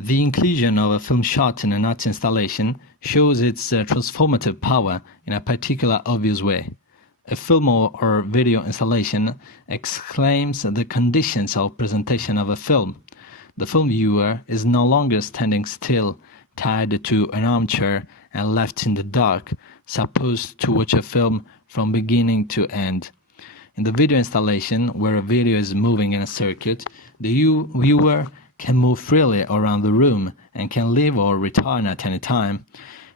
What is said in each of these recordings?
The inclusion of a film shot in an art installation shows its transformative power in a particular obvious way. A film or video installation exclaims the conditions of presentation of a film. The film viewer is no longer standing still, tied to an armchair and left in the dark, supposed to watch a film from beginning to end. In the video installation, where a video is moving in a circuit, the viewer can move freely around the room and can leave or return at any time.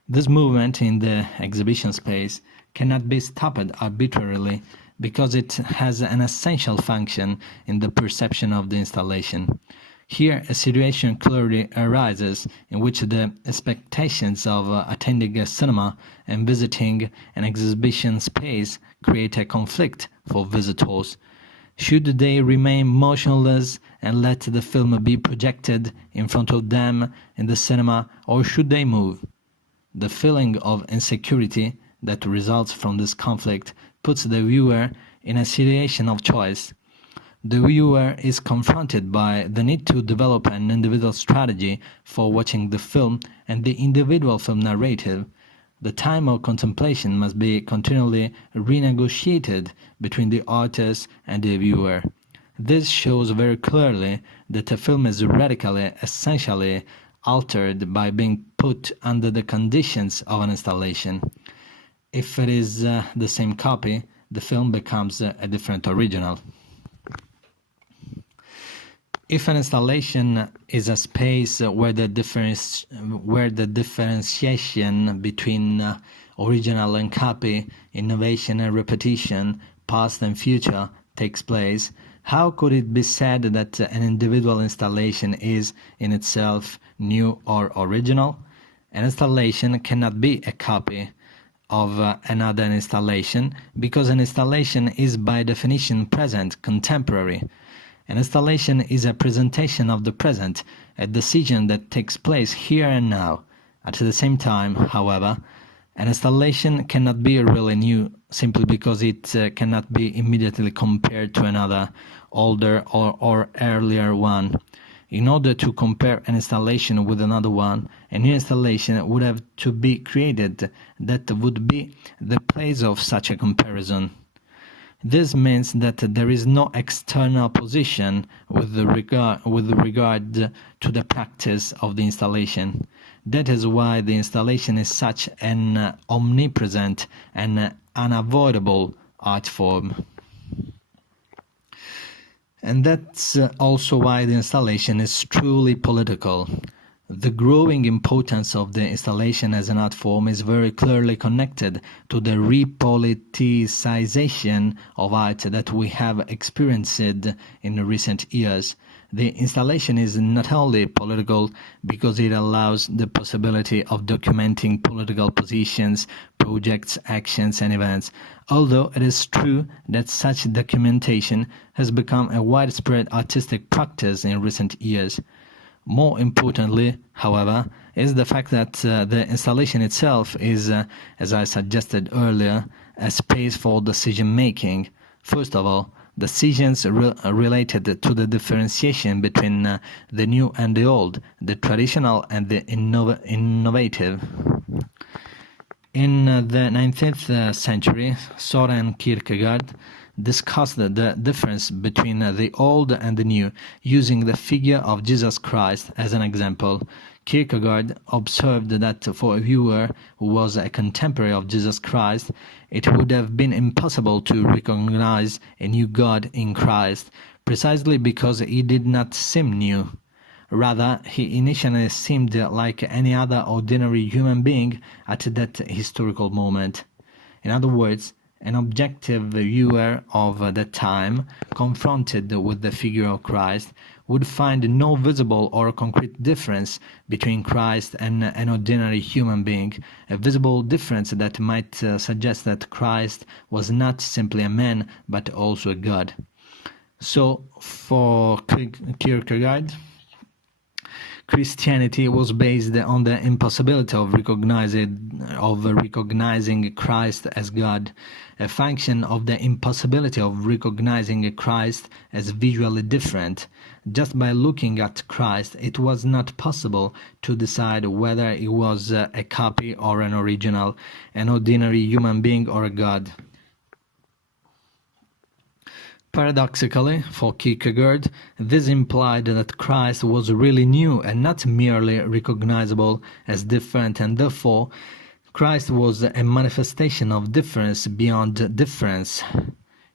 This movement in the exhibition space cannot be stopped arbitrarily because it has an essential function in the perception of the installation. Here, a situation clearly arises in which the expectations of attending a cinema and visiting an exhibition space create a conflict for visitors. Should they remain motionless and let the film be projected in front of them in the cinema, or should they move? The feeling of insecurity that results from this conflict puts the viewer in a situation of choice. The viewer is confronted by the need to develop an individual strategy for watching the film and the individual film narrative. The time of contemplation must be continually renegotiated between the artist and the viewer. This shows very clearly that a film is radically, essentially altered by being put under the conditions of an installation. If it is the same copy, the film becomes a different original. If an installation is a space where the differentiation between original and copy, innovation and repetition, past and future takes place, how could it be said that an individual installation is in itself new or original? An installation cannot be a copy of another installation because an installation is by definition present, contemporary. An installation is a presentation of the present, a decision that takes place here and now. At the same time, however, an installation cannot be really new simply because it cannot be immediately compared to another, older or earlier one. In order to compare an installation with another one, a new installation would have to be created that would be the place of such a comparison. This means that there is no external position with regard to the practice of the installation. That is why the installation is such an omnipresent and unavoidable art form. And that's also why the installation is truly political. The growing importance of the installation as an art form is very clearly connected to the repoliticization of art that we have experienced in recent years. The installation is not only political because it allows the possibility of documenting political positions, projects, actions, and events, although it is true that such documentation has become a widespread artistic practice in recent years. More importantly, however, is the fact that the installation itself is, as I suggested earlier, a space for decision-making. First of all, decisions related to the differentiation between the new and the old, the traditional and the innovative. In the 19th century, Søren Kierkegaard discussed the difference between the old and the new, using the figure of Jesus Christ as an example. Kierkegaard observed that for a viewer who was a contemporary of Jesus Christ, it would have been impossible to recognize a new God in Christ, precisely because he did not seem new. Rather, he initially seemed like any other ordinary human being at that historical moment. In other words, an objective viewer of that time, confronted with the figure of Christ, would find no visible or concrete difference between Christ and an ordinary human being, a visible difference that might suggest that Christ was not simply a man, but also a God. So, for Kierkegaard, Christianity was based on the impossibility of recognizing Christ as God, a function of the impossibility of recognizing Christ as visually different. Just by looking at Christ, it was not possible to decide whether he was a copy or an original, an ordinary human being or a God. Paradoxically, for Kierkegaard, this implied that Christ was really new and not merely recognizable as different, and therefore Christ was a manifestation of difference beyond difference.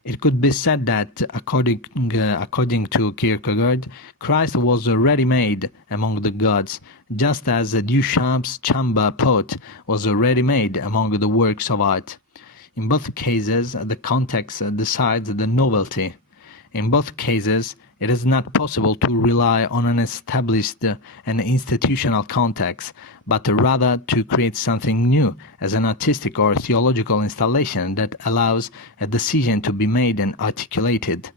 It could be said that, according to Kierkegaard, Christ was ready-made among the gods, just as Duchamp's chamber pot was ready-made among the works of art. In both cases, the context decides the novelty. In both cases, it is not possible to rely on an established and institutional context, but rather to create something new as an artistic or theological installation that allows a decision to be made and articulated.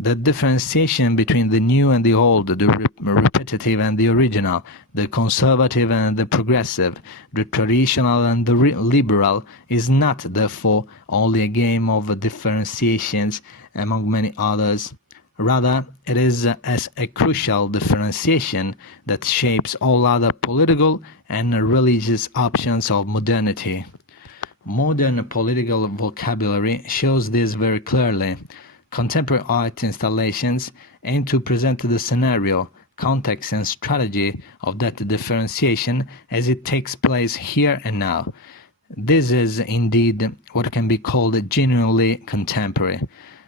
The differentiation between the new and the old, the repetitive and the original, the conservative and the progressive, the traditional and the liberal is not, therefore, only a game of differentiations among many others. Rather, it is as a crucial differentiation that shapes all other political and religious options of modernity. Modern political vocabulary shows this very clearly. Contemporary art installations aim to present the scenario, context and strategy of that differentiation as it takes place here and now. This is indeed what can be called genuinely contemporary.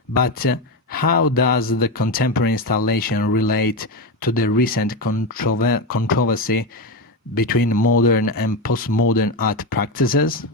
But how does the contemporary installation relate to the recent controversy between modern and postmodern art practices?